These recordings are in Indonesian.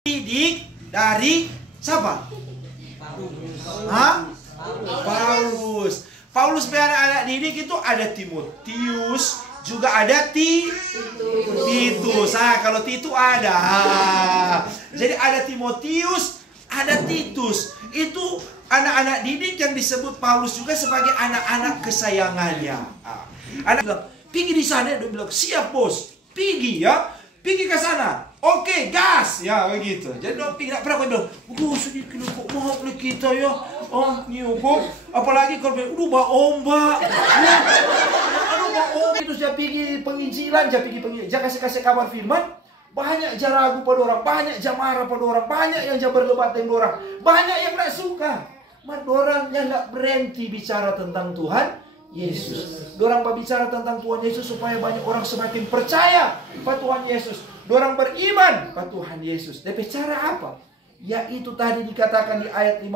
didik dari siapa? Hah? Paulus. Paulus punya anak didik itu ada Timotius, juga ada Titus. Kalau Titus ada. Jadi ada Timotius, ada Titus. Itu anak-anak didik yang disebut Paulus juga sebagai anak-anak kesayangannya. Anak bilang, pergi di sana. Dia bilang, siap bos, pergi ya. Pergi ke sana. Oke, gas. Ya, begitu. Jadi dia pergi. Tak pernah bilang, sedikit kok maaf lah kita ya. Kok. Apalagi kalau bilang, bak ombak. Bak ombak. Terus dia pergi penginjilan. Dia kasih kabar firman. Banyak yang ragu pada orang. Banyak yang marah pada orang. Banyak yang berlebat dengan orang. Banyak yang tak suka. Orang yang tak berhenti bicara tentang Tuhan Yesus. Dorang berbicara tentang Tuhan Yesus supaya banyak orang semakin percaya pada Tuhan Yesus. Dorang beriman pada Tuhan Yesus. Tapi cara apa? Yaitu tadi dikatakan di ayat 15.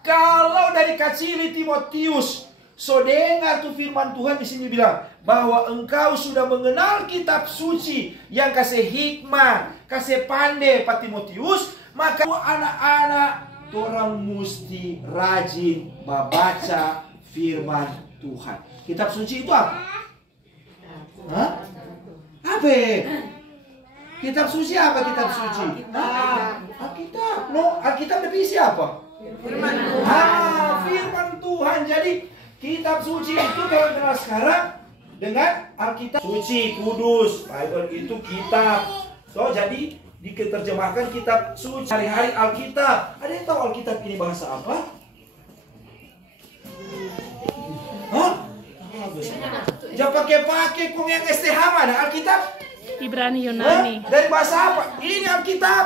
Kalau dari kecil Timotius, so dengar tuh firman Tuhan di sini bilang bahwa engkau sudah mengenal kitab suci yang kasih hikmah, kasih pandai pada Timotius, maka anak-anak orang mesti rajin membaca firman Tuhan. Kitab suci itu apa? Hah? Apa? Kitab suci apa kitab suci? Alkitab. Alkitab berisi apa? Firman Tuhan. Firman Tuhan. Jadi kitab suci itu kalau kenal sekarang dengan Alkitab suci, kudus. Bible itu kitab. So jadi diterjemahkan kitab suci. Hari-hari Alkitab. Ada yang tahu Alkitab ini bahasa apa? Hah? Jangan pakai kong yang STH mana Alkitab? Ibrani Yunani. Dari bahasa apa? Ini Alkitab.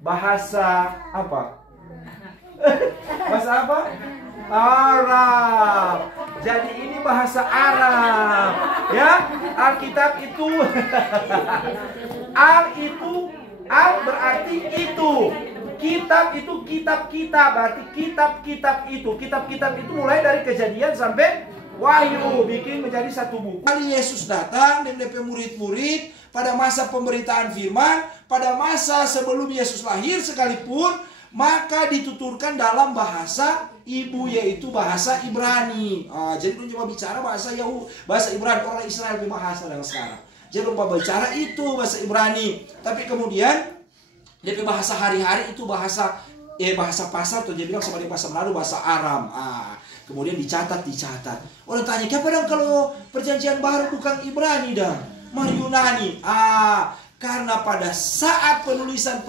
Bahasa apa? Bahasa apa? Arab. Jadi ini bahasa Arab. Ya, Alkitab itu Al berarti itu. Kitab itu kitab-kitab, berarti kitab-kitab itu. Kitab-kitab itu mulai dari Kejadian sampai Wahyu, bikin menjadi satu buku. Kali Yesus datang dan DP murid-murid pada masa pemberitaan firman, pada masa sebelum Yesus lahir sekalipun, maka dituturkan dalam bahasa ibu, yaitu bahasa Ibrani. Jadi belum cuma bicara bahasa bahasa Ibrani, orang Israel lebih bahasa dengan sekarang. Jadi lupa bicara itu bahasa Ibrani, tapi kemudian DP bahasa hari-hari itu bahasa pasar, atau dia bilang sama di bahasa Melayu bahasa Aram. Kemudian dicatat. Orang tanya, kenapa dong kalau perjanjian baru bukan Ibrani dan mah Yunani? Karena pada saat penulisan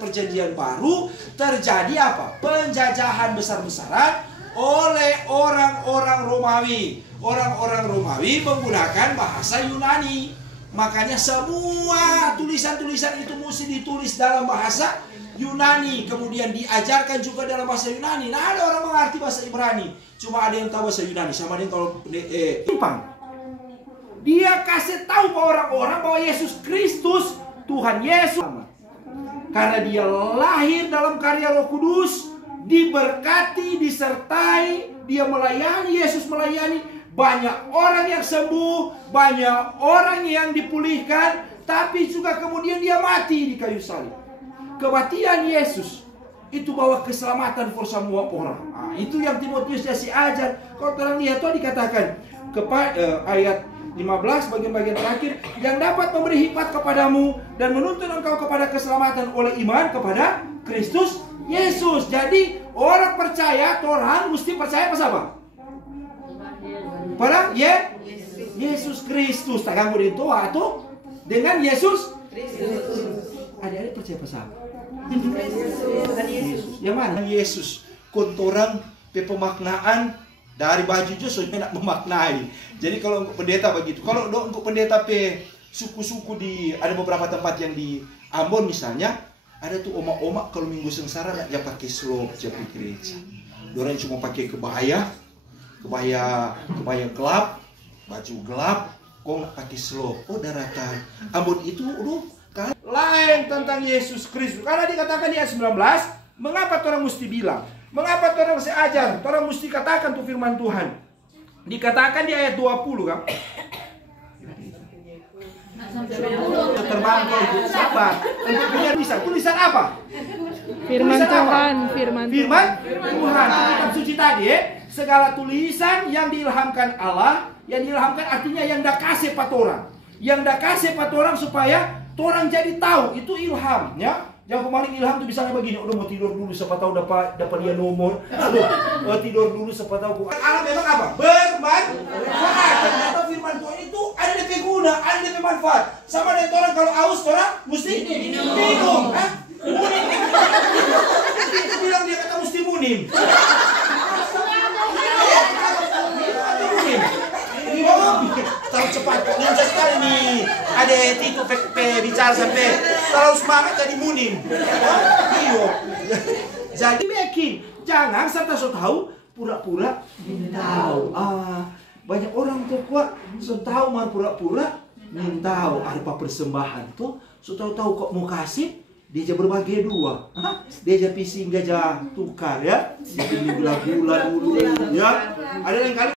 perjanjian baru terjadi apa? Penjajahan besar-besaran oleh orang-orang Romawi. Orang-orang Romawi menggunakan bahasa Yunani. Makanya semua tulisan-tulisan itu mesti ditulis dalam bahasa Yunani. Kemudian diajarkan juga dalam bahasa Yunani. Nah, ada orang mengerti bahasa Ibrani. Cuma ada yang tahu bahasa Yunani. Sama dengan kalau timpang. Dia kasih tahu ke orang-orang bahwa Yesus Kristus, Tuhan Yesus. Karena dia lahir dalam karya Roh Kudus, diberkati, disertai, dia melayani, Yesus melayani. Banyak orang yang sembuh, banyak orang yang dipulihkan, tapi juga kemudian dia mati di kayu salib. Kematian Yesus itu bawa keselamatan for semua orang. Itu yang Timotius kasih ajar. Kalau terang lihat tuh dikatakan kepada ayat 15 bagian-bagian terakhir, yang dapat memberi hikmat kepadamu dan menuntun engkau kepada keselamatan oleh iman kepada Kristus Yesus. Jadi orang percaya, orang mesti percaya apa siapa? Pada Yesus Kristus. Tak ganggu di tua atau dengan Yesus Kristus. Adik-adik percaya apa siapa? Yesus. Yang mana? Yesus. Kontoran pemaknaan dari baju justru nak memaknai. Jadi kalau untuk pendeta begitu. Kalau untuk pendeta suku-suku ada beberapa tempat yang di Ambon misalnya, ada tuh omak-omak kalau minggu sengsara nak dia pakai slop dia pergi gereja. Orang cuma pakai kebaya gelap, baju gelap, kok nak pakai slop. Daratan. Ambon itu kan lain tentang Yesus Kristus. Karena dikatakan di ayat 19, mengapa orang mesti bilang? Mengapa orang mesti ajar? Orang mesti katakan tuh firman Tuhan. Dikatakan di ayat 20 kan? Terbangkol itu sabar. Untuk biar bisa. Tulisan apa? Firman Tulisan apa? Tuhan, firman Firman Tuhan. Kitab suci tadi segala tulisan yang diilhamkan Allah, yang diilhamkan artinya yang dah kasih pat orang. Yang dah kasih pat orang supaya orang jadi tahu itu ilham, ya. Yang kemarin ilham tuh misalnya begini, udah mau tidur dulu siapa tahu dapat dia nomor. Aduh, tidur dulu siapa tahu. Allah memang apa? Bermanfaat. Ternyata firman Tuhan itu ada DP guna, ada DP manfaat. Sama dengan orang kalau aus, orang mesti minum. Munim. Itu bilang dia kata mesti munim. Terlalu cepat, ninja sekali nih. Ada Tito bicara sampai terlalu semangat jadi munim. Iyo. Jadi yakin, jangan serta so tahu pura-pura tahu. Banyak orang tuh kuat so tahu mar pura-pura tahu ada persembahan tuh so tahu kok mau kasih dia aja berbagi dua. Dia aja pising, dia aja tukar ya. Dia pilih gula-gula dulu ya. Ada yang kali